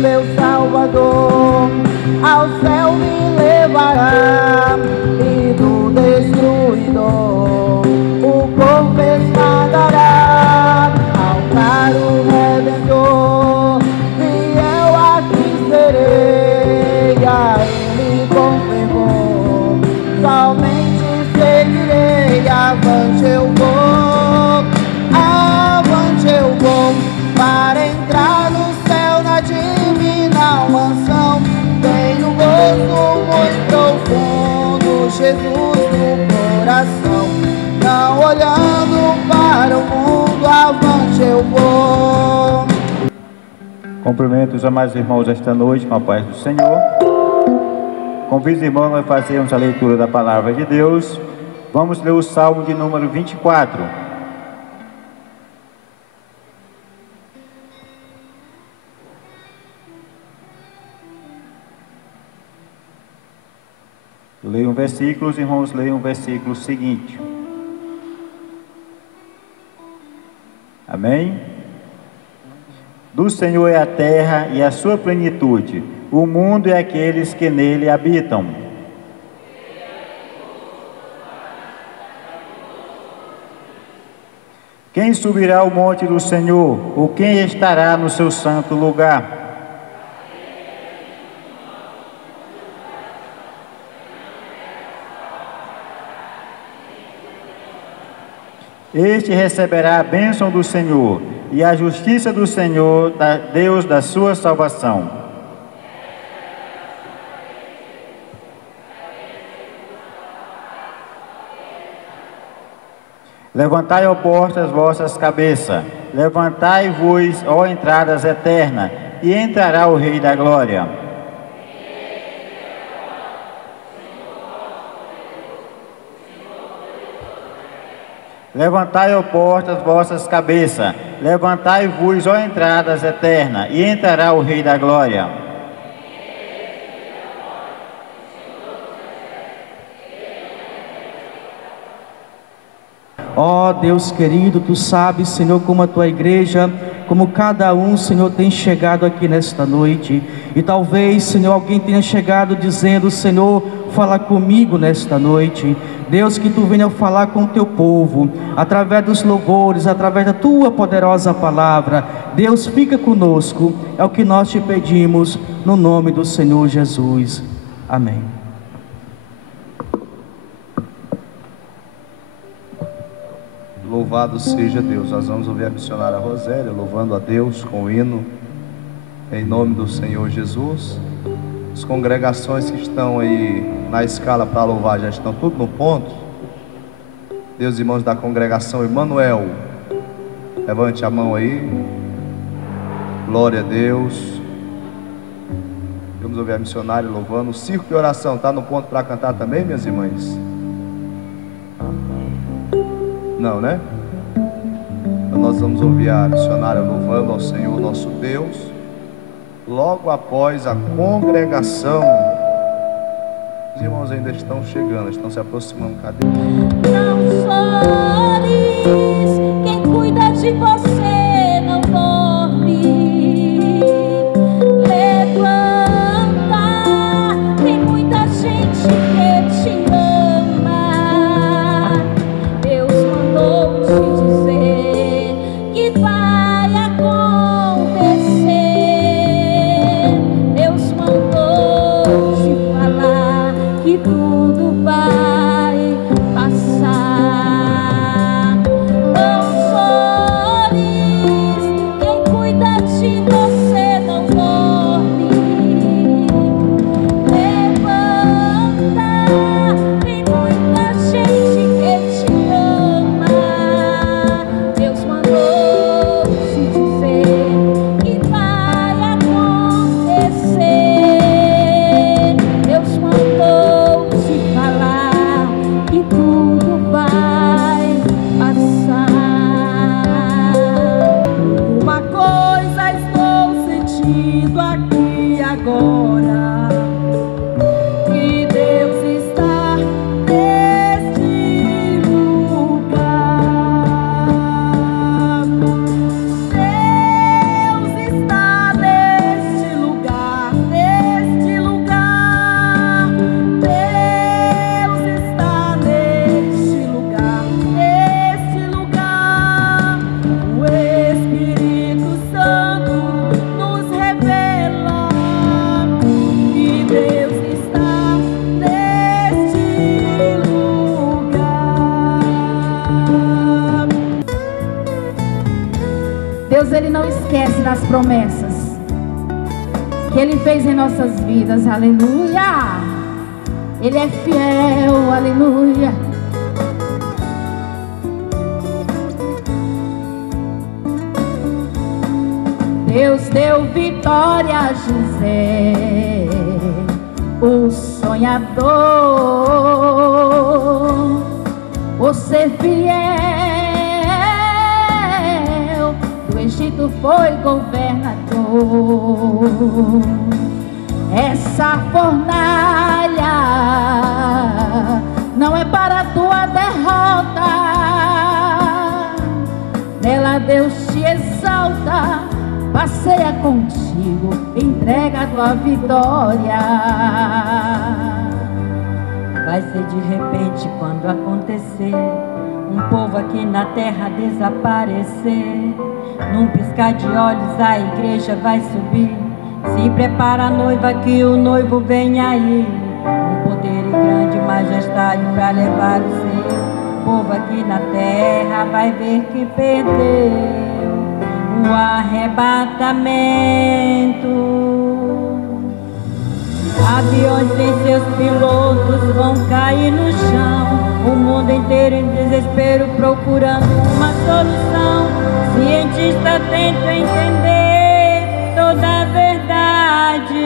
meu Salvador, ao céu me levará, e do destruidor o corpo esmagará. Ao caro Redentor, fiel aqui serei, a Ele com fervor, somente seguirei. Avante eu vou, para entrar no céu na divina mansão. Tenho gosto muito profundo, Jesus no coração. Não olhando para o mundo, avante eu vou. Cumprimento os amados irmãos esta noite com a paz do Senhor. Convido os irmãos a fazermos a leitura da palavra de Deus. Vamos ler o Salmo de número 24. Leio um versículo, os irmãos leiam o versículo seguinte. Amém? Do Senhor é a terra e a sua plenitude, o mundo e aqueles que nele habitam. Quem subirá ao monte do Senhor, ou quem estará no seu santo lugar? Este receberá a bênção do Senhor e a justiça do Senhor, Deus da sua salvação. Levantai, ó portas, vossas cabeças, levantai-vos, ó entradas eternas, e entrará o Rei da Glória. Levantai, ó portas, vossas cabeças, levantai-vos, ó entradas eternas, e entrará o Rei da Glória. Ó Deus querido, Tu sabes, Senhor, como a Tua igreja, como cada um, Senhor, tem chegado aqui nesta noite. E talvez, Senhor, alguém tenha chegado dizendo: Senhor, fala comigo nesta noite. Deus, que Tu venha falar com o Teu povo, através dos louvores, através da Tua poderosa palavra. Deus, fica conosco, é o que nós Te pedimos, no nome do Senhor Jesus. Amém. Louvado seja Deus. Nós vamos ouvir a missionária Rosélia louvando a Deus com o hino em nome do Senhor Jesus. As congregações que estão aí na escala para louvar já estão tudo no ponto. Deus, irmãos da congregação Emmanuel, levante a mão aí. Glória a Deus. Vamos ouvir a missionária louvando. O círculo de oração está no ponto para cantar também, minhas irmãs? Não, né? Então nós vamos ouvir a missionária louvando ao Senhor nosso Deus, logo após a congregação. Os irmãos ainda estão chegando, estão se aproximando. Cadê? Não chores, quem cuida de você não dorme. Levanta, tem muita gente que te ama. Deus mandou te dizer que vai acontecer. Deus mandou te falar que tudo vai passar. Não chore, esquece das promessas que Ele fez em nossas vidas. Aleluia! Ele é fiel, aleluia. Deus deu vitória a José, o sonhador, por ser fiel. Do Egito foi governador. Essa fornalha não é para a tua derrota, nela Deus te exalta, passeia contigo, entrega a tua vitória. Vai ser de repente quando acontecer, um povo aqui na terra desaparecer. Num piscar de olhos a igreja vai subir. Se prepara a noiva que o noivo vem aí. Um poder e grande majestade para levar o seu. O povo aqui na terra vai ver que perdeu o arrebatamento. Aviões sem seus pilotos vão cair no chão. O mundo inteiro em desespero procurando uma solução. Cientista tenta entender toda a verdade.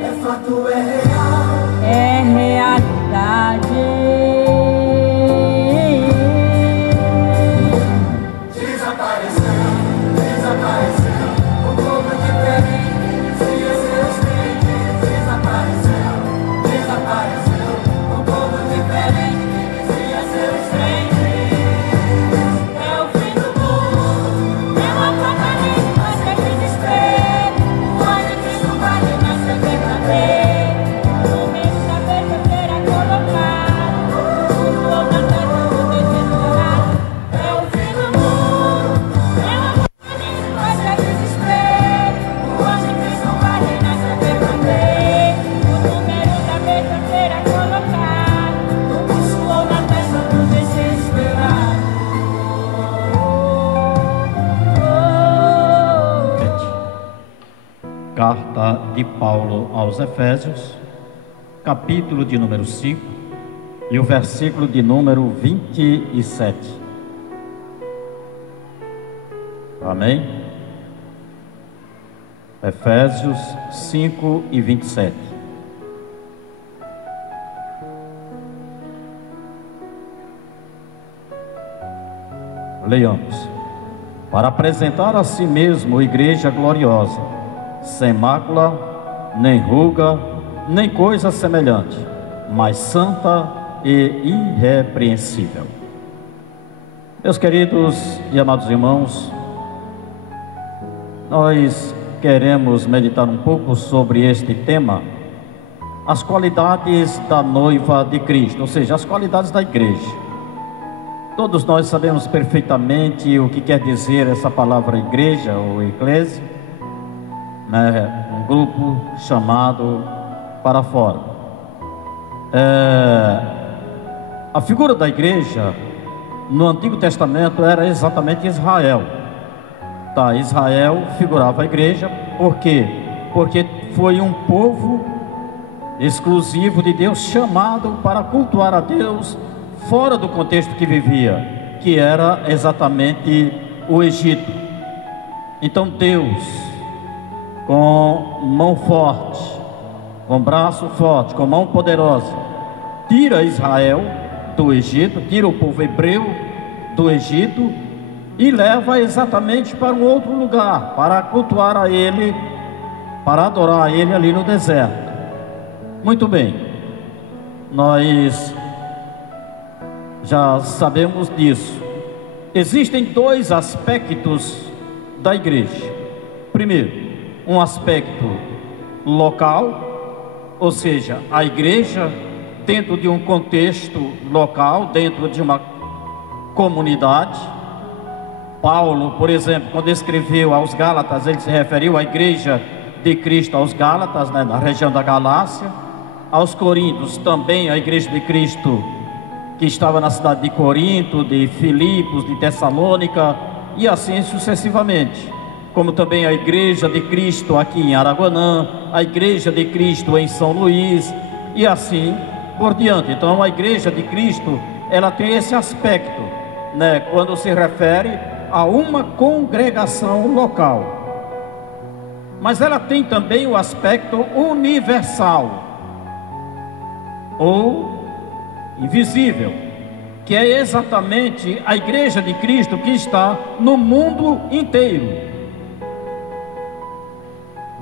É fato, é real. É realidade. Desapareceu, desapareceu. O povo diferente dizia seus crentes. Desapareceu, desapareceu. O povo diferente dizia seus crentes. É o fim do mundo, é o apocalipse, mas que desespero. O anticristo vai renascer verdadeiro. No meio da cabeça será colocado. O sol na terra do desesperado. É o fim do mundo, É o apocalipse, mas que desespero. o anticristo vai renascer verdadeiro. O número da besta será colocado. O suor na testa do desesperado. Carta de Paulo aos Efésios, capítulo de número 5 e o versículo de número 27. Amém? Efésios 5 e 27. Leiamos. Para apresentar a si mesmo igreja gloriosa, sem mácula, nem ruga, nem coisa semelhante, mas santa e irrepreensível. Meus queridos e amados irmãos, nós queremos meditar um pouco sobre este tema, as qualidades da noiva de Cristo, ou seja, as qualidades da igreja. Todos nós sabemos perfeitamente o que quer dizer essa palavra igreja ou eclésia, né? Um grupo chamado para fora. A figura da igreja no Antigo Testamento era exatamente Israel. Tá, Israel figurava a igreja, por quê? Porque foi um povo exclusivo de Deus, chamado para cultuar a Deus fora do contexto que vivia, que era exatamente o Egito. Então Deus, com mão forte, com braço forte, com mão poderosa, tira Israel do Egito, tira o povo hebreu do Egito e leva exatamente para um outro lugar, para cultuar a Ele, para adorar a Ele ali no deserto. Muito bem, nós já sabemos disso. Existem dois aspectos da igreja. Primeiro, um aspecto local, ou seja, a igreja dentro de um contexto local, dentro de uma comunidade. Paulo, por exemplo, quando escreveu aos Gálatas, ele se referiu à igreja de Cristo aos Gálatas, né, na região da Galácia. Aos Coríntios também, a igreja de Cristo que estava na cidade de Corinto, de Filipos, de Tessalônica e assim sucessivamente. como também a Igreja de Cristo aqui em Araguanã, a Igreja de Cristo em São Luís e assim por diante. Então a Igreja de Cristo, ela tem esse aspecto, né, quando se refere a uma congregação local. Mas ela tem também o aspecto universal ou invisível, que é exatamente a Igreja de Cristo que está no mundo inteiro.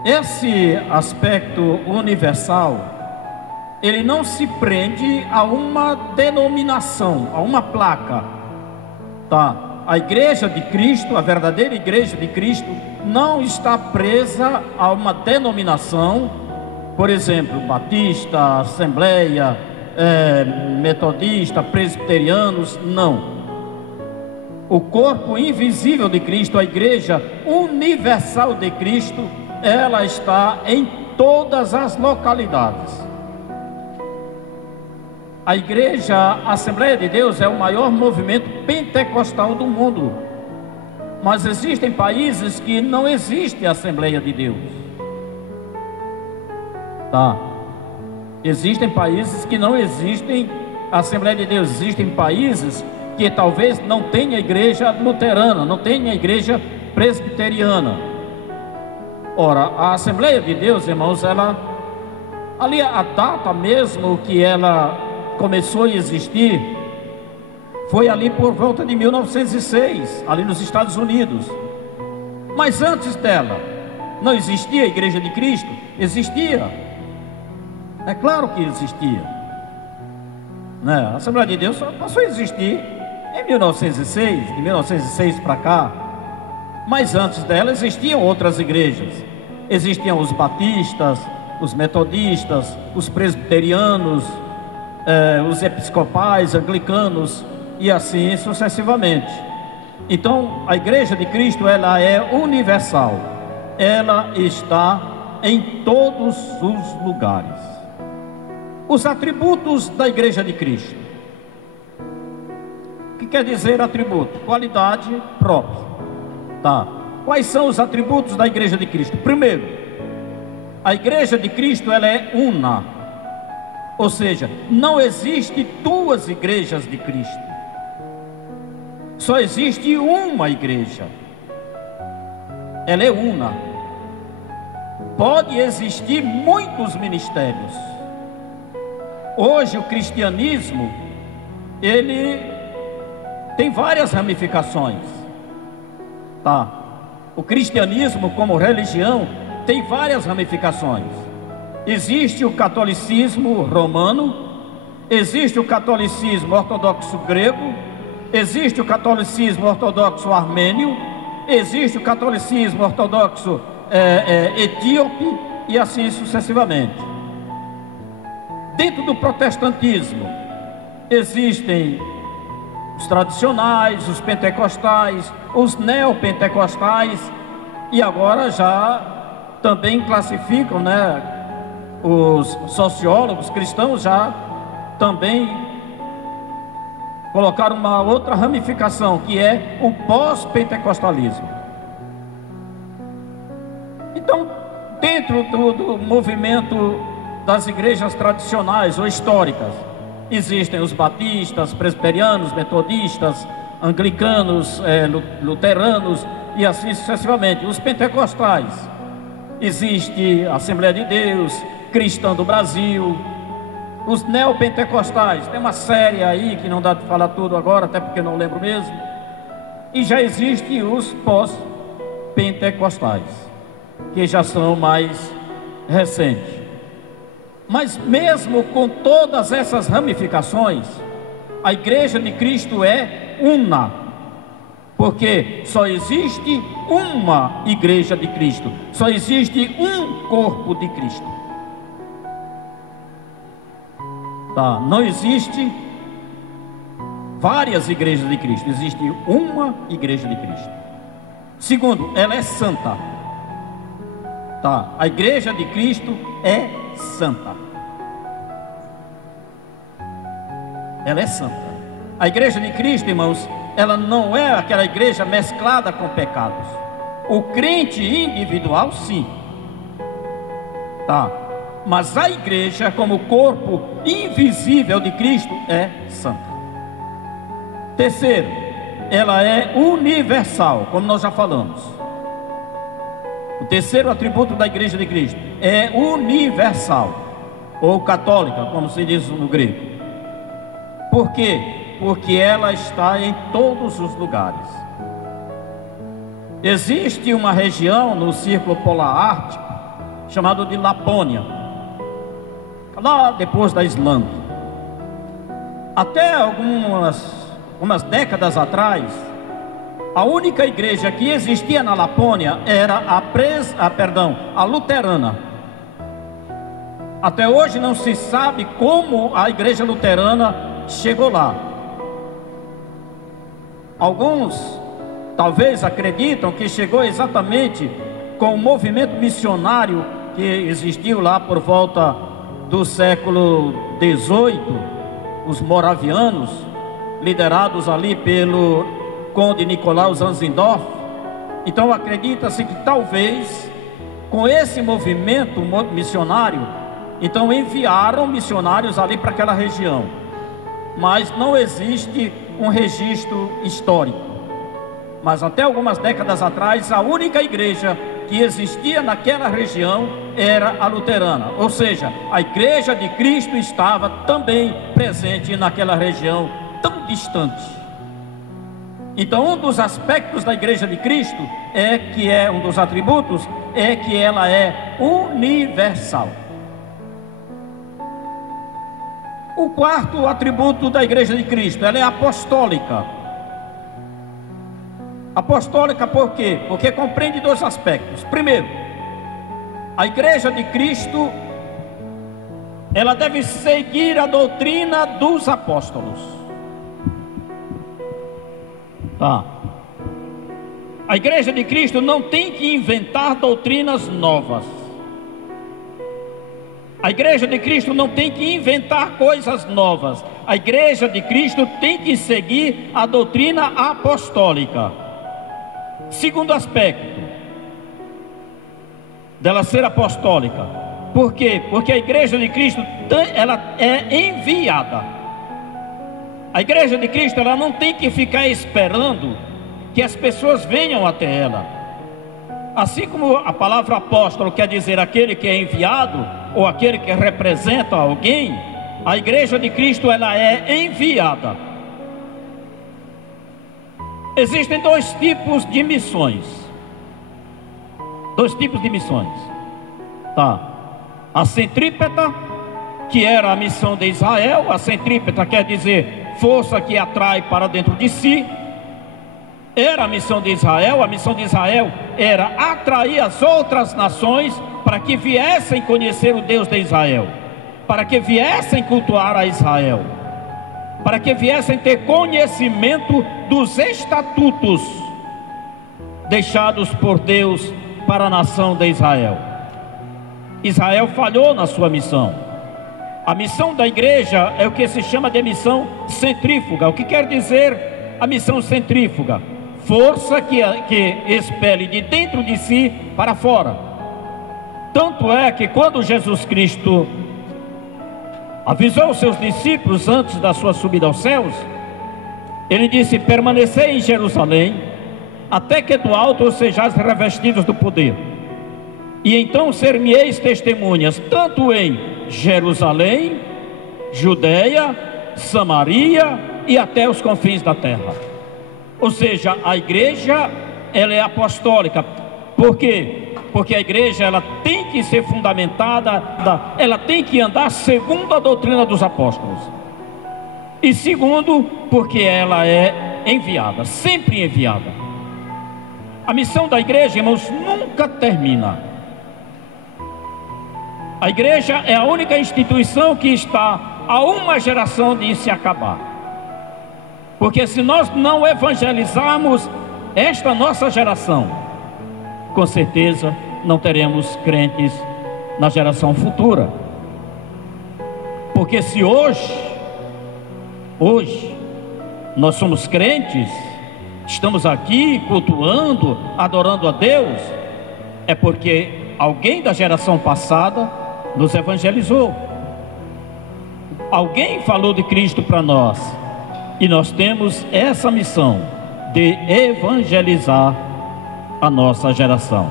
Esse aspecto universal, ele não se prende a uma denominação, a uma placa, tá? A Igreja de Cristo, a verdadeira Igreja de Cristo, não está presa a uma denominação, por exemplo, batista, assembleia, metodista, presbiterianos, não. O corpo invisível de Cristo, a Igreja universal de Cristo, ela está em todas as localidades. A Igreja Assembleia de Deus é o maior movimento pentecostal do mundo. Mas existem países que não existe a Assembleia de Deus. Tá? Existem países que não existem a Assembleia de Deus. Existem países que talvez não tenha igreja luterana, não tenha igreja presbiteriana. Ora, a Assembleia de Deus, irmãos, ela, ali a data mesmo que ela começou a existir, foi ali por volta de 1906, ali nos Estados Unidos. Mas antes dela, não existia a Igreja de Cristo? Existia. É claro que existia, né? A Assembleia de Deus só passou a existir em 1906, de 1906 para cá. Mas antes dela existiam outras igrejas. Existiam os batistas, os metodistas, os presbiterianos, os episcopais, anglicanos e assim sucessivamente. Então a Igreja de Cristo, ela é universal. Ela está em todos os lugares. Os atributos da Igreja de Cristo. O que quer dizer atributo? Qualidade própria. Tá. Quais são os atributos da Igreja de Cristo? Primeiro, a Igreja de Cristo, ela é una. Ou seja, não existe duas igrejas de Cristo. Só existe uma igreja. Ela é una. Pode existir muitos ministérios. Hoje o cristianismo, ele tem várias ramificações. Tá? O cristianismo como religião tem várias ramificações. Existe o catolicismo romano, existe o catolicismo ortodoxo grego, existe o catolicismo ortodoxo armênio, existe o catolicismo ortodoxo etíope e assim sucessivamente. Dentro do protestantismo existem os tradicionais, os pentecostais, os neopentecostais e agora já também classificam, né, os sociólogos cristãos já também colocaram uma outra ramificação, que é o pós-pentecostalismo. Então, dentro do movimento das igrejas tradicionais ou históricas, existem os batistas, presbiterianos, metodistas, anglicanos, luteranos e assim sucessivamente. Os pentecostais, existe a Assembleia de Deus, Cristã do Brasil. Os neopentecostais, tem uma série aí que não dá de falar tudo agora, até porque não lembro mesmo. E já existem os pós-pentecostais, que já são mais recentes. Mas mesmo com todas essas ramificações, a Igreja de Cristo é una, porque só existe uma Igreja de Cristo, só existe um corpo de Cristo. Tá? Não existe várias igrejas de Cristo, existe uma Igreja de Cristo. Segundo, ela é santa. Tá? A Igreja de Cristo é santa. Ela é santa. A Igreja de Cristo, irmãos, ela não é aquela igreja mesclada com pecados. O crente individual, sim. Tá. Mas a igreja, como corpo invisível de Cristo, é santa. Terceiro, ela é universal, como nós já falamos. O terceiro atributo da igreja de Cristo é universal, ou católica, como se diz no grego. Por quê? Porque ela está em todos os lugares. Existe uma região no Círculo Polar Ártico, chamada de Lapônia, lá depois da Islândia. Até algumas décadas atrás, a única igreja que existia na Lapônia era a luterana. Até hoje não se sabe como a igreja luterana chegou lá. Alguns talvez acreditam que chegou exatamente com o movimento missionário que existiu lá por volta do século XVIII, os moravianos, liderados ali pelo conde Nicolau Zinzendorf. Então acredita-se que talvez com esse movimento missionário, então enviaram missionários ali para aquela região, mas não existe um registro histórico. Mas até algumas décadas atrás, a única igreja que existia naquela região era a luterana, ou seja, a igreja de Cristo estava também presente naquela região tão distante. Então, um dos aspectos da igreja de Cristo um dos atributos, é que ela é universal. O quarto atributo da igreja de Cristo, ela é apostólica. Apostólica por quê? Porque compreende dois aspectos. Primeiro, a igreja de Cristo, ela deve seguir a doutrina dos apóstolos. Tá. A igreja de Cristo não tem que inventar doutrinas novas. A igreja de Cristo não tem que inventar coisas novas. A igreja de Cristo tem que seguir a doutrina apostólica. Segundo aspecto dela ser apostólica. Por quê? Porque a igreja de Cristo, ela é enviada. A igreja de Cristo, ela não tem que ficar esperando que as pessoas venham até ela. Assim como a palavra apóstolo quer dizer aquele que é enviado, ou aquele que representa alguém, a igreja de Cristo, ela é enviada. Existem dois tipos de missões. Dois tipos de missões. Tá. A centrípeta, que era a missão de Israel. A centrípeta quer dizer força que atrai para dentro de si. Era a missão de Israel. A missão de Israel era atrair as outras nações para que viessem conhecer o Deus de Israel, para que viessem cultuar a Israel, para que viessem ter conhecimento dos estatutos deixados por Deus para a nação de Israel. Israel falhou na sua missão. A missão da igreja é o que se chama de missão centrífuga. O que quer dizer a missão centrífuga? Força que expele de dentro de si para fora. Tanto é que quando Jesus Cristo avisou os seus discípulos antes da sua subida aos céus, ele disse: permanecei em Jerusalém, até que do alto sejais revestidos do poder. E então ser-me-eis testemunhas, tanto em Jerusalém, Judeia, Samaria e até os confins da terra. Ou seja, a igreja, ela é apostólica. Por quê? Porque a igreja, ela tem que ser fundamentada, ela tem que andar segundo a doutrina dos apóstolos. E segundo, porque ela é enviada, sempre enviada. A missão da igreja, irmãos, nunca termina. A igreja é a única instituição que está a uma geração de se acabar. Porque se nós não evangelizarmos esta nossa geração, com certeza não teremos crentes na geração futura. Porque se hoje nós somos crentes, estamos aqui cultuando, adorando a Deus, é porque alguém da geração passada nos evangelizou. Alguém falou de Cristo para nós, e nós temos essa missão de evangelizar a nossa geração,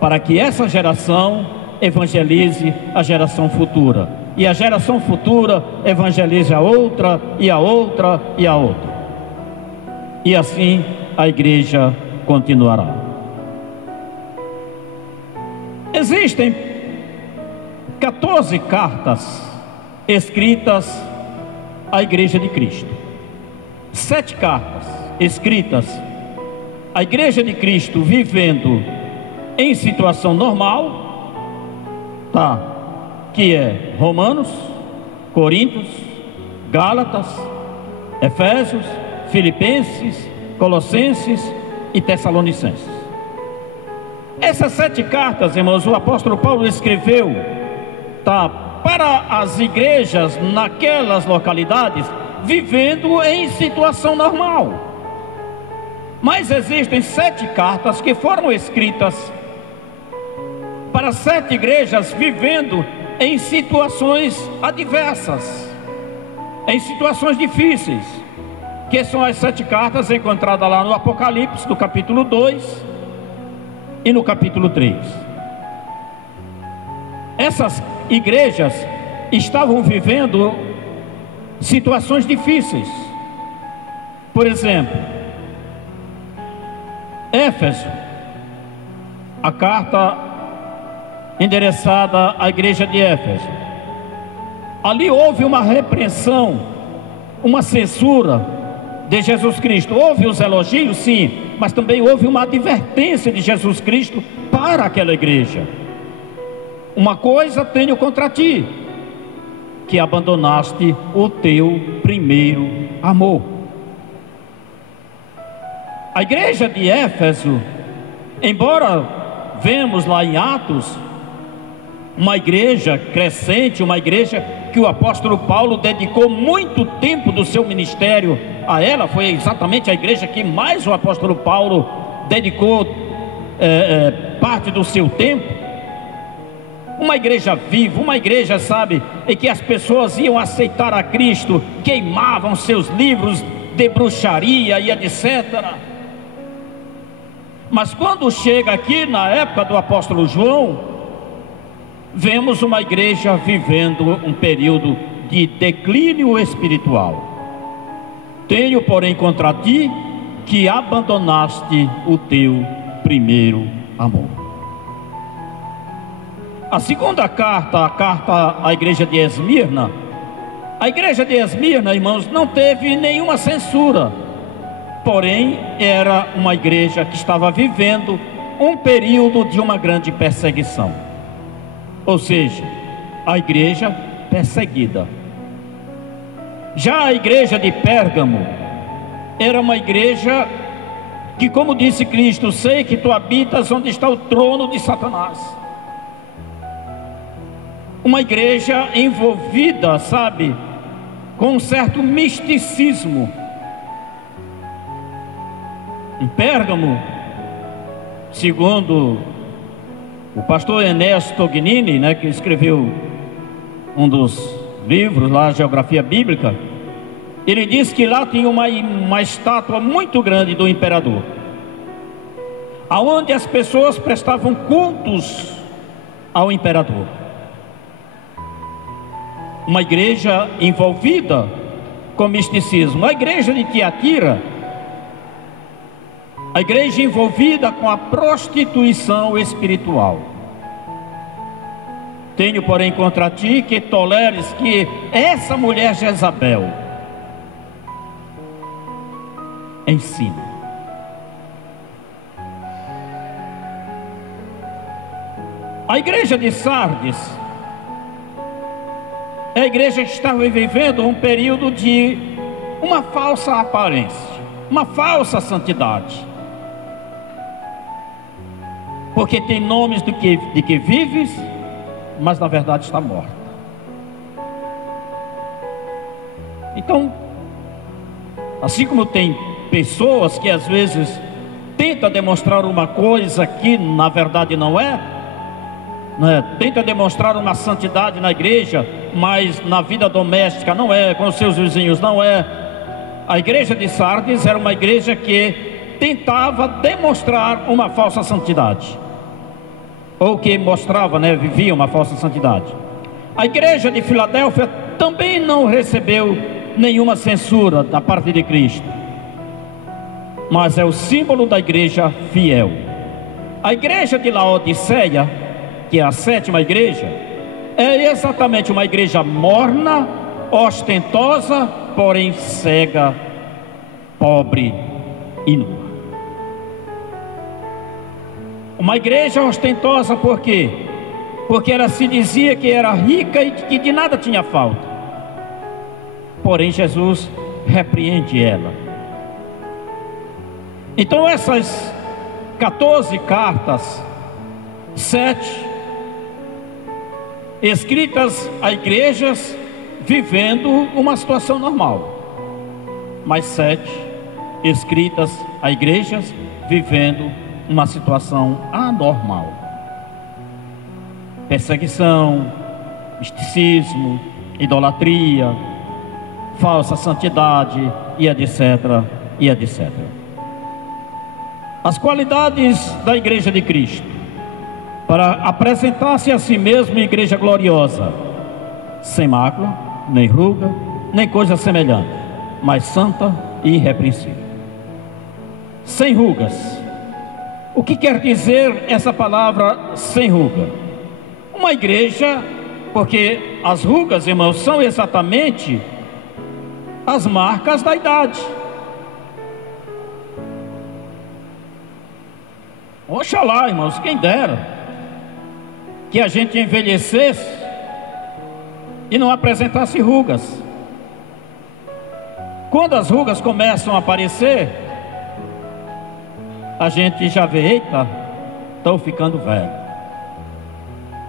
para que essa geração evangelize a geração futura, e a geração futura evangelize a outra, e a outra, e a outra, e assim a igreja continuará. Existem 14 cartas escritas à Igreja de Cristo, 7 cartas escritas à Igreja de Cristo vivendo em situação normal, tá? Que é Romanos, Coríntios, Gálatas, Efésios, Filipenses, Colossenses e Tessalonicenses. Essas 7 cartas, irmãos, o apóstolo Paulo escreveu, tá, para as igrejas naquelas localidades, vivendo em situação normal. Mas existem 7 cartas que foram escritas para 7 igrejas vivendo em situações adversas, em situações difíceis, que são as 7 cartas encontradas lá no Apocalipse, no capítulo 2 e no capítulo 3. Essas igrejas estavam vivendo situações difíceis. Por exemplo, Éfeso, a carta endereçada à igreja de Éfeso, ali houve uma repreensão, uma censura de Jesus Cristo. Houve os elogios, sim, mas também houve uma advertência de Jesus Cristo para aquela igreja. Uma coisa tenho contra ti, que abandonaste o teu primeiro amor. A igreja de Éfeso, embora vemos lá em Atos uma igreja crescente, uma igreja que o apóstolo Paulo dedicou muito tempo do seu ministério a ela, foi exatamente a igreja que mais o apóstolo Paulo dedicou parte do seu tempo. Uma igreja viva, uma igreja, sabe, em que as pessoas iam aceitar a Cristo, queimavam seus livros de bruxaria e etc. Mas quando chega aqui na época do apóstolo João, vemos uma igreja vivendo um período de declínio espiritual. Tenho, porém, contra ti que abandonaste o teu primeiro amor. A segunda carta, a carta à igreja de Esmirna, a igreja de Esmirna, irmãos, não teve nenhuma censura, porém era uma igreja que estava vivendo um período de uma grande perseguição. Ou seja, a igreja perseguida. Já a igreja de Pérgamo era uma igreja que, como disse Cristo, sei que tu habitas onde está o trono de Satanás. Uma igreja envolvida, sabe, com um certo misticismo. Em Pérgamo, segundo o pastor Enéas Tognini, né, que escreveu um dos livros lá, Geografia Bíblica, ele diz que lá tinha uma estátua muito grande do imperador, aonde as pessoas prestavam cultos ao imperador. Uma igreja envolvida com misticismo. A igreja de Tiatira, a igreja envolvida com a prostituição espiritual. Tenho, porém, contra ti que toleres que essa mulher Jezabel ensina. A igreja de Sardes é a igreja que estava vivendo um período de uma falsa aparência, uma falsa santidade. Porque tem nomes de que vives, mas na verdade está morta. Então, assim como tem pessoas que às vezes tentam demonstrar uma coisa que na verdade não é, tenta demonstrar uma santidade na igreja, mas na vida doméstica não é, com os seus vizinhos não é. A igreja de Sardes era uma igreja que tentava demonstrar uma falsa santidade, ou que mostrava, vivia uma falsa santidade. A igreja de Filadélfia também não recebeu nenhuma censura da parte de Cristo, mas é o símbolo da igreja fiel. A igreja de Laodiceia, que é a 7ª igreja, é exatamente uma igreja morna, ostentosa, porém cega, pobre e nua. Uma igreja ostentosa por quê? Porque ela se dizia que era rica e que de nada tinha falta. Porém Jesus repreende ela. Então essas 14 cartas, 7 escritas a igrejas vivendo uma situação normal, mas 7 escritas a igrejas vivendo uma situação anormal: perseguição, misticismo, idolatria, falsa santidade e etc, e etc. As qualidades da igreja de Cristo para apresentar-se a si mesmo igreja gloriosa, sem mácula, nem ruga, nem coisa semelhante, mas santa e irrepreensível, sem rugas. O que quer dizer essa palavra sem ruga? Uma igreja, porque as rugas, irmãos, são exatamente as marcas da idade. Oxalá, irmãos, quem dera que a gente envelhecesse e não apresentasse rugas. Quando as rugas começam a aparecer, a gente já vê: eita, estou ficando velho,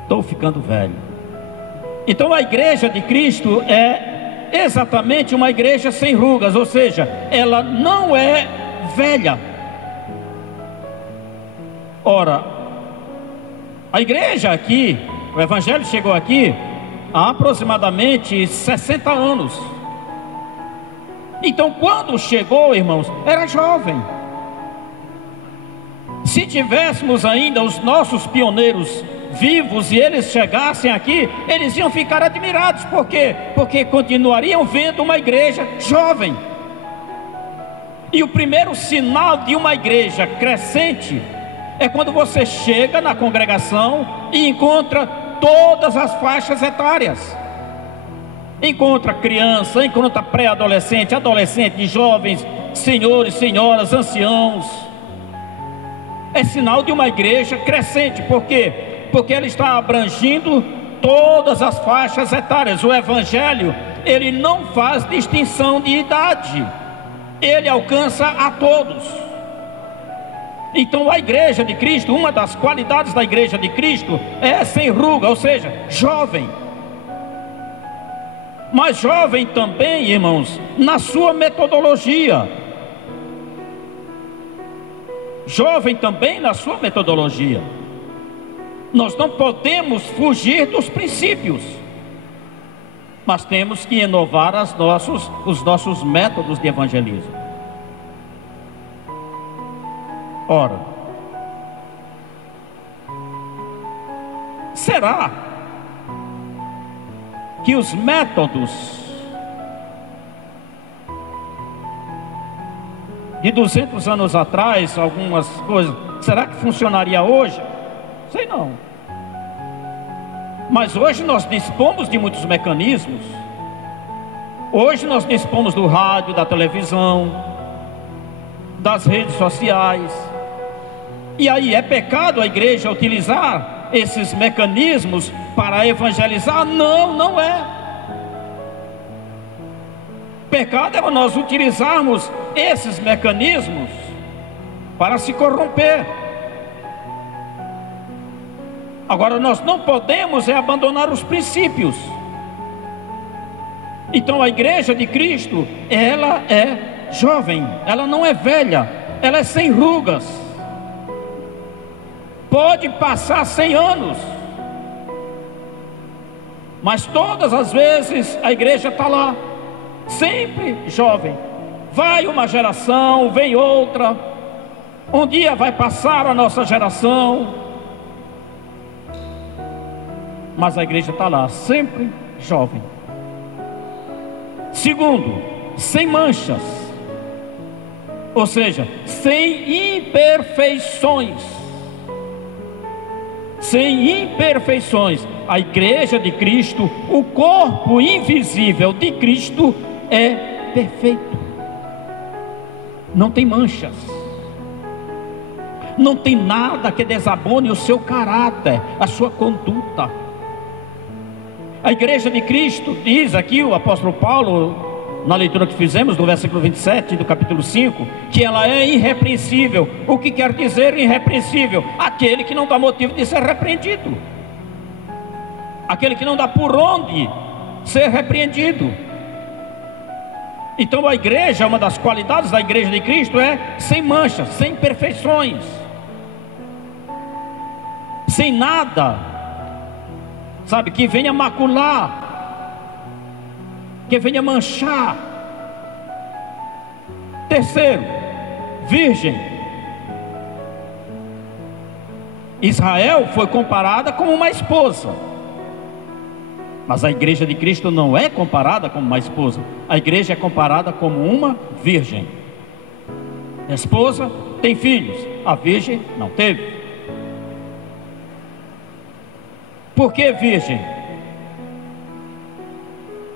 estou ficando velho. Então a igreja de Cristo é exatamente uma igreja sem rugas, ou seja, ela não é velha. Ora, a igreja aqui, o evangelho chegou aqui há aproximadamente 60 anos. Então quando chegou, irmãos, era jovem. Se tivéssemos ainda os nossos pioneiros vivos e eles chegassem aqui, eles iam ficar admirados. Por quê? Porque continuariam vendo uma igreja jovem. E o primeiro sinal de uma igreja crescente é quando você chega na congregação e encontra todas as faixas etárias. Encontra criança, encontra pré-adolescente, adolescente, jovens, senhores, senhoras, anciãos. É sinal de uma igreja crescente. Por quê? Porque ela está abrangindo todas as faixas etárias. O evangelho, ele não faz distinção de idade, ele alcança a todos. Então a igreja de Cristo, uma das qualidades da igreja de Cristo é sem ruga, ou seja, jovem. Mas jovem também, irmãos, na sua metodologia. Jovem também na sua metodologia. Nós não podemos fugir dos princípios, mas temos que inovar os nossos métodos de evangelismo. Ora, será que os métodos de 200 anos atrás, algumas coisas, será que funcionaria hoje? Sei não. Mas hoje nós dispomos de muitos mecanismos. Hoje nós dispomos do rádio, da televisão, das redes sociais. E aí é pecado a igreja utilizar esses mecanismos para evangelizar? Não, não é. Pecado é nós utilizarmos esses mecanismos para se corromper. Agora nós não podemos abandonar os princípios. Então a igreja de Cristo, ela é jovem, ela não é velha, ela é sem rugas. Pode passar 100 anos, mas todas as vezes a igreja está lá, sempre jovem. Vai uma geração, vem outra, um dia vai passar a nossa geração, mas a igreja está lá, sempre jovem. Segundo, sem manchas, ou seja, sem imperfeições. Sem imperfeições. A igreja de Cristo, o corpo invisível de Cristo, é perfeito. Não tem manchas, não tem nada que desabone o seu caráter, a sua conduta. A igreja de Cristo, diz aqui o apóstolo Paulo, na leitura que fizemos do versículo 27 do capítulo 5, que ela é irrepreensível. O que quer dizer irrepreensível? Aquele que não dá motivo de ser repreendido, aquele que não dá por onde ser repreendido. Então a igreja, uma das qualidades da igreja de Cristo é sem manchas, sem imperfeições, sem nada, sabe, que venha macular, que venha manchar. Terceiro, virgem. Israel foi comparada como uma esposa, mas a igreja de Cristo não é comparada como uma esposa. A igreja é comparada como uma virgem. A esposa tem filhos, a virgem não teve. Por que virgem?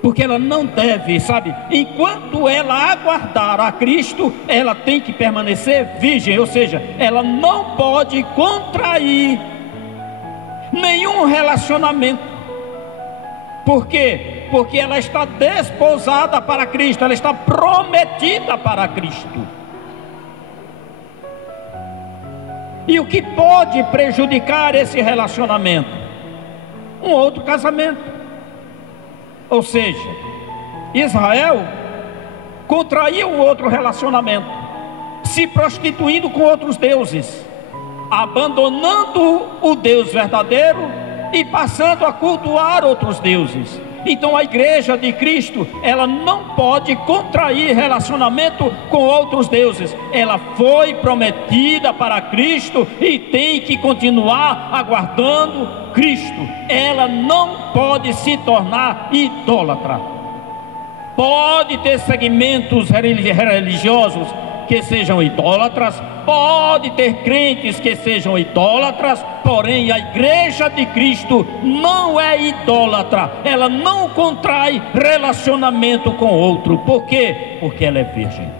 Porque ela não deve, sabe, enquanto ela aguardar a Cristo, ela tem que permanecer virgem, ou seja, ela não pode contrair nenhum relacionamento. Por quê? Porque ela está desposada para Cristo, ela está prometida para Cristo. E o que pode prejudicar esse relacionamento? Um outro casamento. Ou seja, Israel contraiu um outro relacionamento, se prostituindo com outros deuses, abandonando o Deus verdadeiro e passando a cultuar outros deuses. Então a igreja de Cristo, ela não pode contrair relacionamento com outros deuses. Ela foi prometida para Cristo e tem que continuar aguardando Cristo. Ela não pode se tornar idólatra. Pode ter segmentos religiosos que sejam idólatras, pode ter crentes que sejam idólatras, porém a igreja de Cristo não é idólatra. Ela não contrai relacionamento com outro. Por quê? Porque ela é virgem.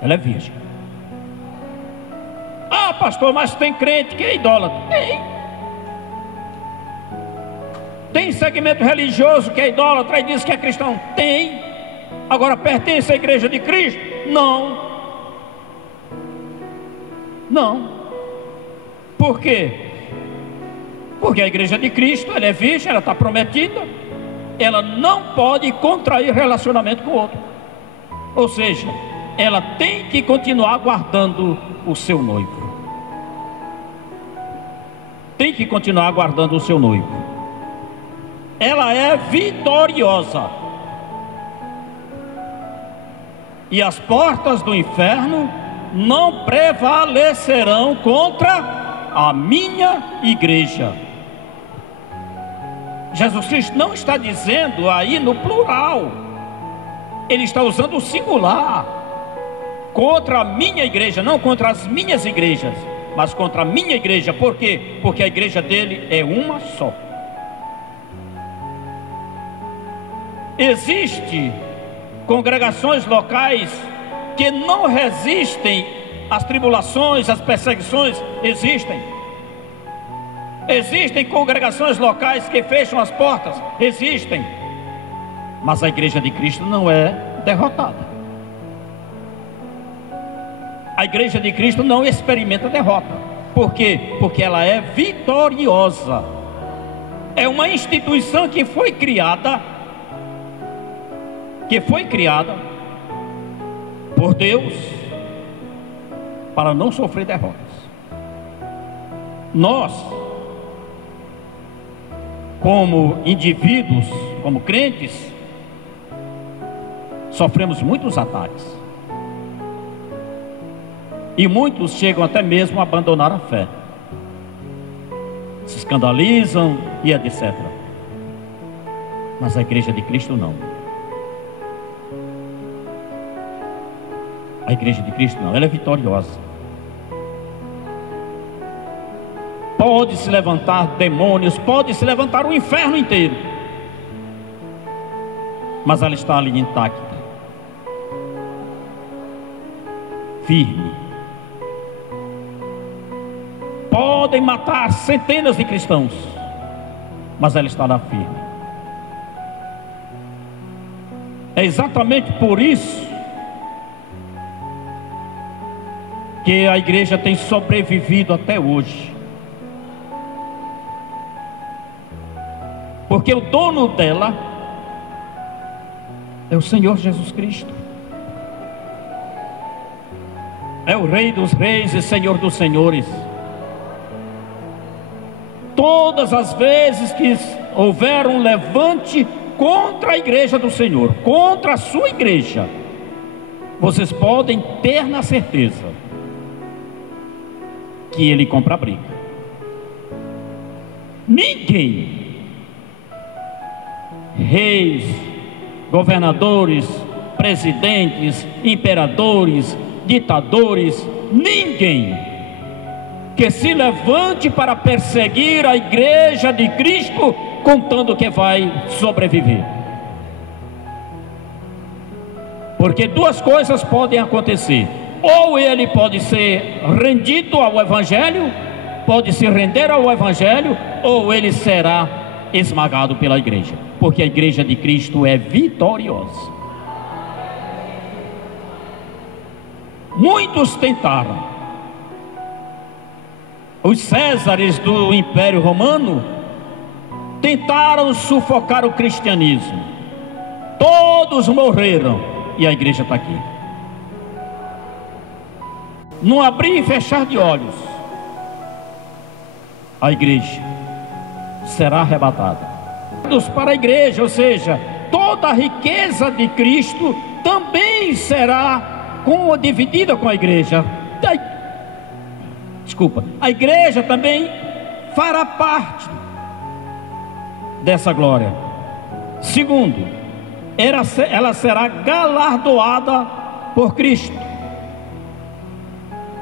Ela é virgem. Ah, pastor, mas tem crente que é idólatra. Tem segmento religioso que é idólatra e diz que é cristão. Tem. Agora, pertence à igreja de Cristo? Não. Não. Por quê? Porque a igreja de Cristo, ela é virgem, ela está prometida, ela não pode contrair relacionamento com o outro. Ou seja, ela tem que continuar guardando o seu noivo. Tem que continuar guardando o seu noivo. Ela é vitoriosa. E as portas do inferno não prevalecerão contra a minha igreja. Jesus Cristo não está dizendo aí no plural, Ele está usando o singular. Contra a minha igreja, não contra as minhas igrejas, mas contra a minha igreja. Por quê? Porque a igreja dele é uma só. Existe congregações locais que não resistem às tribulações, às perseguições. Existem congregações locais que fecham as portas. Existem. Mas a igreja de Cristo não é derrotada. A igreja de Cristo não experimenta derrota. Por quê? Porque ela é vitoriosa. É uma instituição que foi criada que foi criada por Deus para não sofrer derrotas. Nós, como indivíduos, como crentes, sofremos muitos ataques. E muitos chegam até mesmo a abandonar a fé, se escandalizam e etc. Mas a igreja de Cristo não. A igreja de Cristo não, ela é vitoriosa. Pode se levantar demônios, pode se levantar o inferno inteiro, mas ela está ali intacta, firme. Podem matar centenas de cristãos, mas ela está lá firme. É exatamente por isso que a igreja tem sobrevivido até hoje, porque o dono dela é o Senhor Jesus Cristo, é o Rei dos Reis e Senhor dos Senhores. Todas as vezes que houver um levante contra a igreja do Senhor, contra a sua igreja, vocês podem ter na certeza que ele compra a briga. Ninguém, reis, governadores, presidentes, imperadores, ditadores, ninguém que se levante para perseguir a igreja de Cristo, contando que vai sobreviver. Porque duas coisas podem acontecer: ou ele pode ser rendido ao Evangelho, pode se render ao Evangelho, ou ele será esmagado pela igreja, porque a igreja de Cristo é vitoriosa. Muitos tentaram. Os Césares do Império Romano tentaram sufocar o cristianismo. Todos morreram e a igreja está aqui. Num abrir e fechar de olhos, a igreja será arrebatada. Para a igreja, ou seja, toda a riqueza de Cristo também será dividida com a igreja. A igreja também fará parte dessa glória. Segundo, ela será galardoada por Cristo.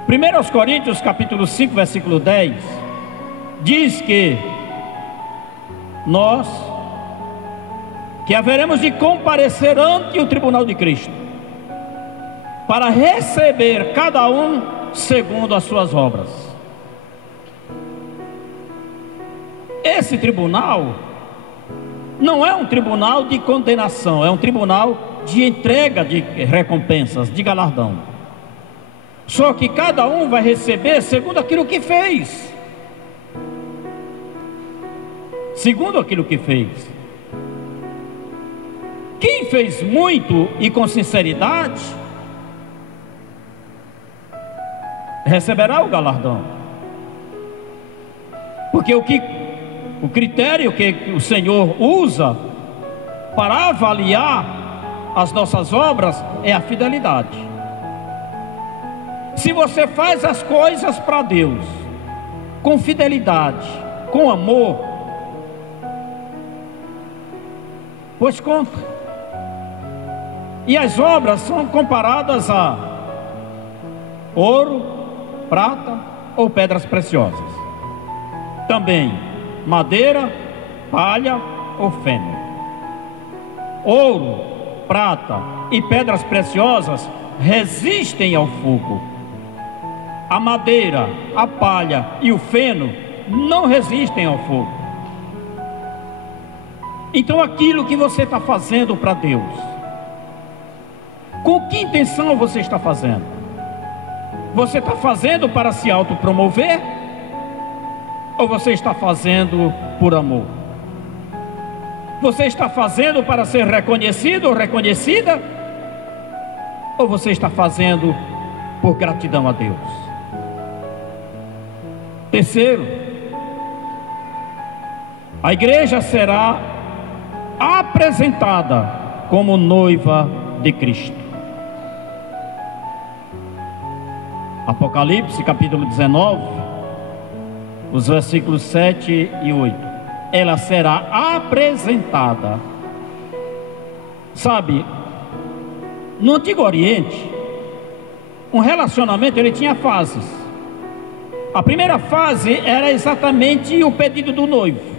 1 Coríntios capítulo 5, versículo 10 diz que nós que haveremos de comparecer ante o tribunal de Cristo para receber cada um segundo as suas obras. Esse tribunal não é um tribunal de condenação, é um tribunal de entrega de recompensas, de galardão. Só que cada um vai receber segundo aquilo que fez. Segundo aquilo que fez. Quem fez muito e com sinceridade receberá o galardão. Porque o critério que o Senhor usa para avaliar as nossas obras é a fidelidade. Se você faz as coisas para Deus com fidelidade, com amor, pois conta. E as obras são comparadas a ouro, prata ou pedras preciosas. Também madeira, palha ou feno. Ouro, prata e pedras preciosas resistem ao fogo. A madeira, a palha e o feno não resistem ao fogo. Então aquilo que você está fazendo para Deus, com que intenção você está fazendo? Você está fazendo para se autopromover? Ou você está fazendo por amor? Você está fazendo para ser reconhecido ou reconhecida? Ou você está fazendo por gratidão a Deus? Terceiro, a igreja será apresentada como noiva de Cristo. Apocalipse capítulo 19, os versículos 7 e 8. Ela será apresentada. Sabe, no Antigo Oriente, um relacionamento ele tinha fases. A primeira fase era exatamente o pedido do noivo.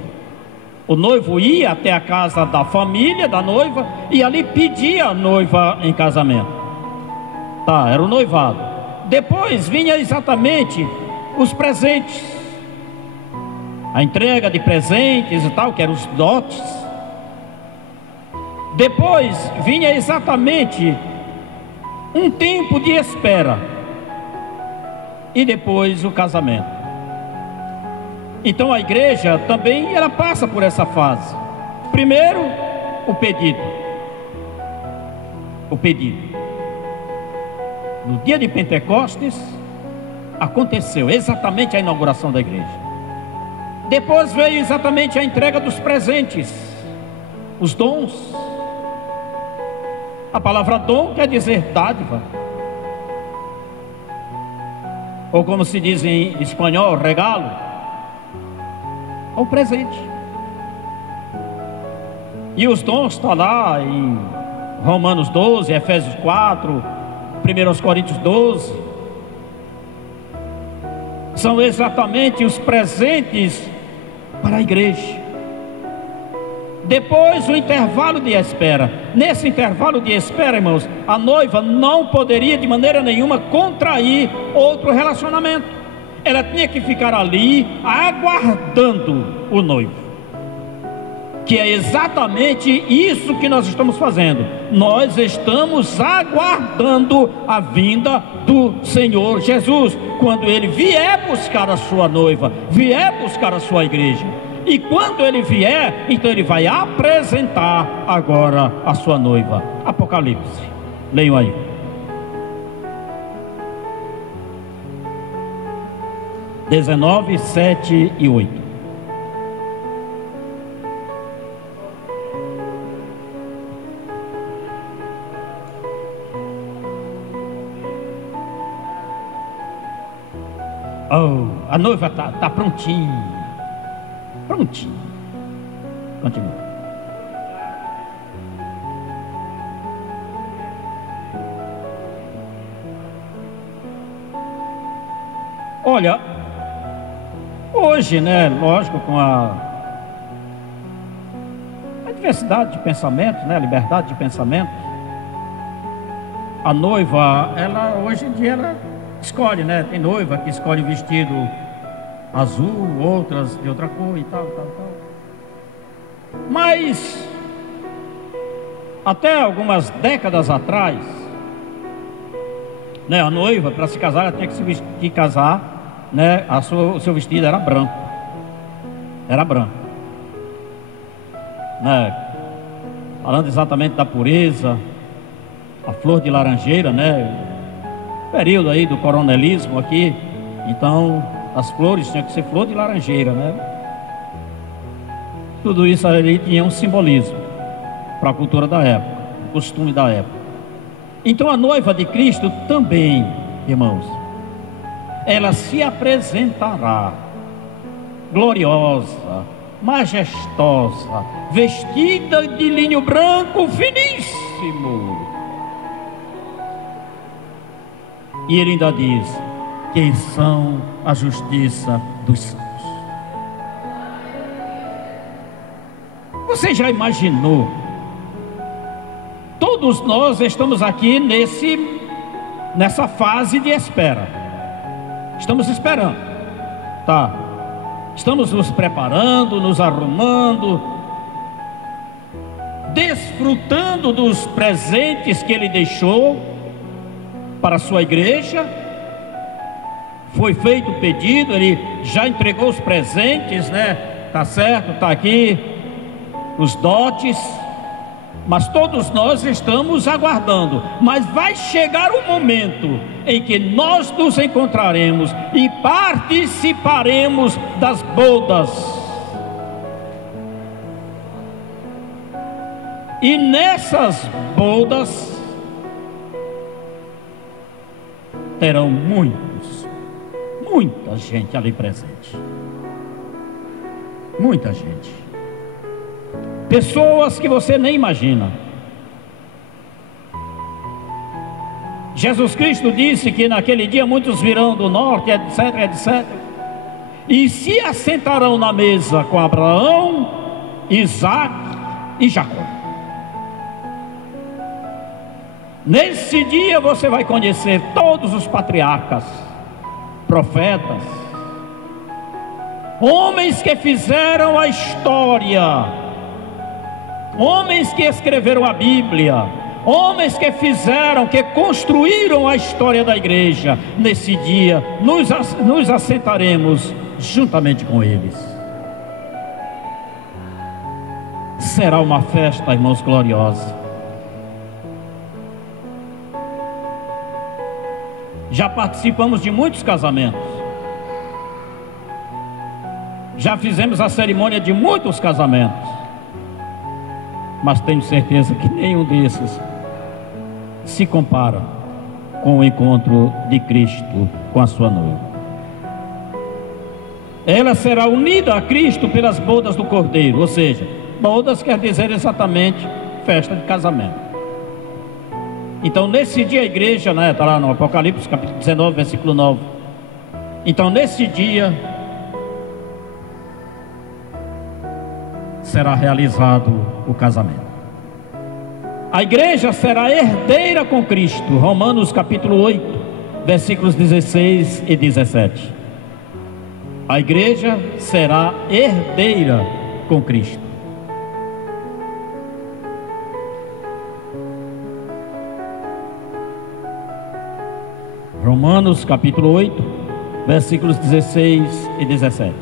O noivo ia até a casa da família da noiva e ali pedia a noiva em casamento. Era o noivado. Depois vinha exatamente os presentes, a entrega de presentes e tal, que eram os dotes. Depois vinha exatamente um tempo de espera. E depois o casamento. Então a igreja também ela passa por essa fase. Primeiro, o pedido. O pedido. No dia de Pentecostes aconteceu exatamente a inauguração da igreja. Depois veio exatamente a entrega dos presentes, os dons. A palavra dom quer dizer dádiva, ou como se diz em espanhol, regalo, ou presente. E os dons estão lá em Romanos 12, Efésios 4, 1 Coríntios 12. São exatamente os presentes para a igreja. Depois o intervalo de espera. Nesse intervalo de espera, irmãos, a noiva não poderia de maneira nenhuma contrair outro relacionamento. Ela tinha que ficar ali aguardando o noivo. Que é exatamente isso que nós estamos fazendo. Nós estamos aguardando a vinda do Senhor Jesus, quando Ele vier buscar a sua noiva, vier buscar a sua igreja. E quando Ele vier, então Ele vai apresentar agora a sua noiva. Apocalipse, leiam aí. (19, 7 e 8). Oh, a noiva está prontinha. Prontinha. Continua. Olha, hoje, né, lógico, com a diversidade de pensamento, né, a liberdade de pensamento, a noiva, ela hoje em dia ela escolhe, né? Tem noiva que escolhe vestido azul, outras de outra cor e tal. Mas até algumas décadas atrás, né, a noiva para se casar ela tinha que se vestir, casar, né? O seu vestido era branco. Era branco, né? Falando exatamente da pureza, a flor de laranjeira, né? Período aí do coronelismo aqui, então as flores tinham que ser flor de laranjeira, né? Tudo isso ali tinha um simbolismo para a cultura da época, costume da época. Então a noiva de Cristo também, irmãos, ela se apresentará gloriosa, majestosa, vestida de linho branco finíssimo. E ele ainda diz: quem são a justiça dos santos. Você já imaginou? Todos nós estamos aqui nessa fase de espera. Estamos esperando, tá? Estamos nos preparando, nos arrumando, desfrutando dos presentes que Ele deixou para a sua igreja. Foi feito o pedido, Ele já entregou os presentes, né? Tá certo, tá aqui. os dotes, mas todos nós estamos aguardando. Mas vai chegar o momento em que nós nos encontraremos e participaremos das bodas. E nessas bodas terão muita gente ali presente. Muita gente. Pessoas que você nem imagina. Jesus Cristo disse que naquele dia muitos virão do norte, etc, etc. E se assentarão na mesa com Abraão, Isaac e Jacó. Nesse dia você vai conhecer todos os patriarcas, profetas, homens que fizeram a história, homens que escreveram a Bíblia, homens que fizeram, que construíram a história da igreja. Nesse dia nos assentaremos juntamente com eles. Será uma festa, irmãos, gloriosa. Já participamos de muitos casamentos, já fizemos a cerimônia de muitos casamentos, mas tenho certeza que nenhum desses se compara com o encontro de Cristo com a sua noiva. Ela será unida a Cristo pelas bodas do Cordeiro, ou seja, bodas quer dizer exatamente festa de casamento. Então nesse dia a igreja, está lá no Apocalipse capítulo 19, versículo 9. Então nesse dia será realizado o casamento. A igreja será herdeira com Cristo. Romanos capítulo 8, versículos 16 e 17. A igreja será herdeira com Cristo. Romanos capítulo 8, versículos 16 e 17.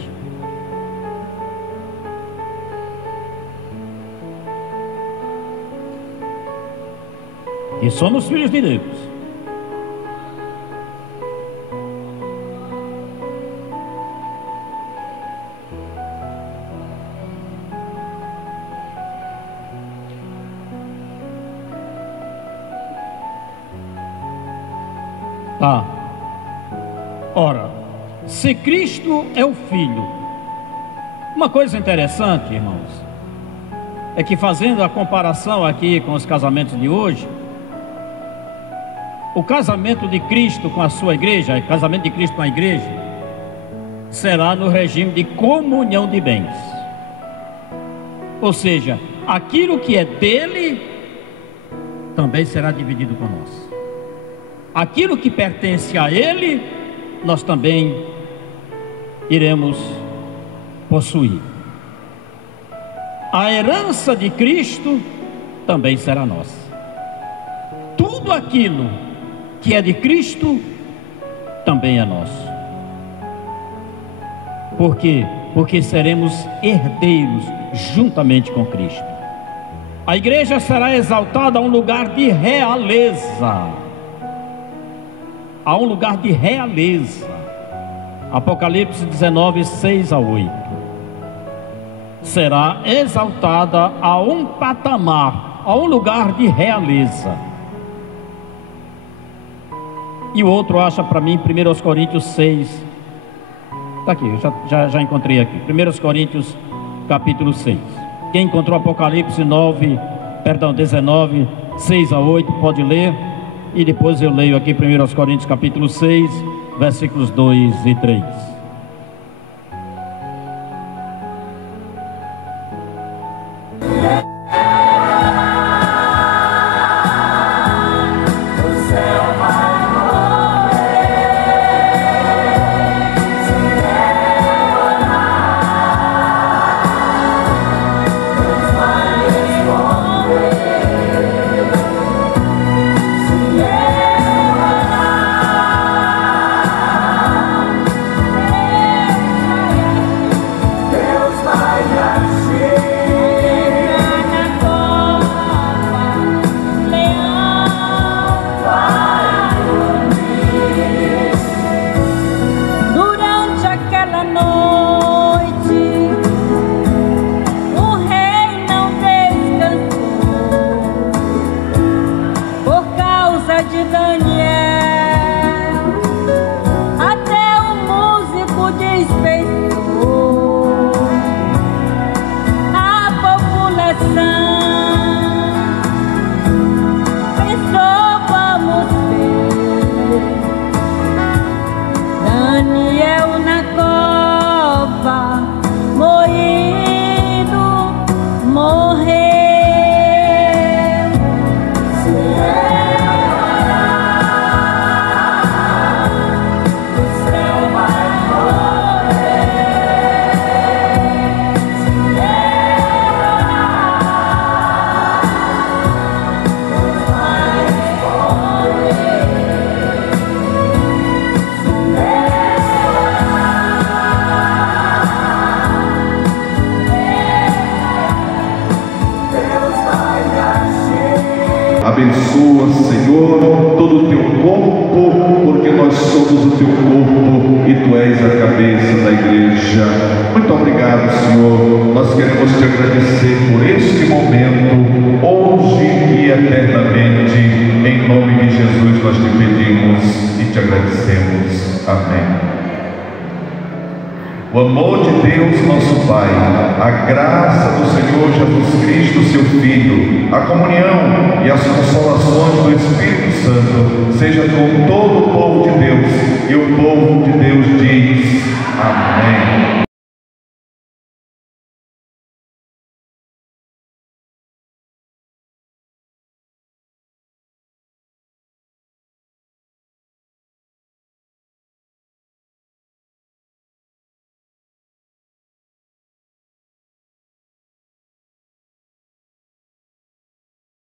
Que somos filhos de Deus. Tá. Ora, se Cristo é o Filho, uma coisa interessante, irmãos, é que fazendo a comparação aqui com os casamentos de hoje, o casamento de Cristo com a sua igreja, o casamento de Cristo com a igreja, será no regime de comunhão de bens. Ou seja, aquilo que é dele também será dividido com nós. Aquilo que pertence a ele, nós também iremos possuir. A herança de Cristo também será nossa. Tudo aquilo que é de Cristo também é nosso. Por quê? Porque seremos herdeiros juntamente com Cristo. A igreja será exaltada a um lugar de realeza. A um lugar de realeza. Apocalipse 19, 6 a 8. Será exaltada a um patamar, a um lugar de realeza. E o outro acha para mim 1 Coríntios 6. Está aqui, eu já encontrei aqui. 1 Coríntios capítulo 6. Quem encontrou Apocalipse 19, 6 a 8, pode ler. E depois eu leio aqui 1 Coríntios capítulo 6, versículos 2 e 3. Abençoa, Senhor, todo o teu corpo, porque nós somos o teu corpo e tu és a cabeça da igreja. Muito obrigado, Senhor. Nós queremos te agradecer por este momento, hoje e eternamente. Em nome de Jesus nós te pedimos e te agradecemos. Amém. O amor de Deus, nosso Pai, a graça do Senhor Jesus Cristo, seu Filho, a comunhão e as consolações do Espírito Santo, seja com todo o povo de Deus, e o povo de Deus diz: Amém.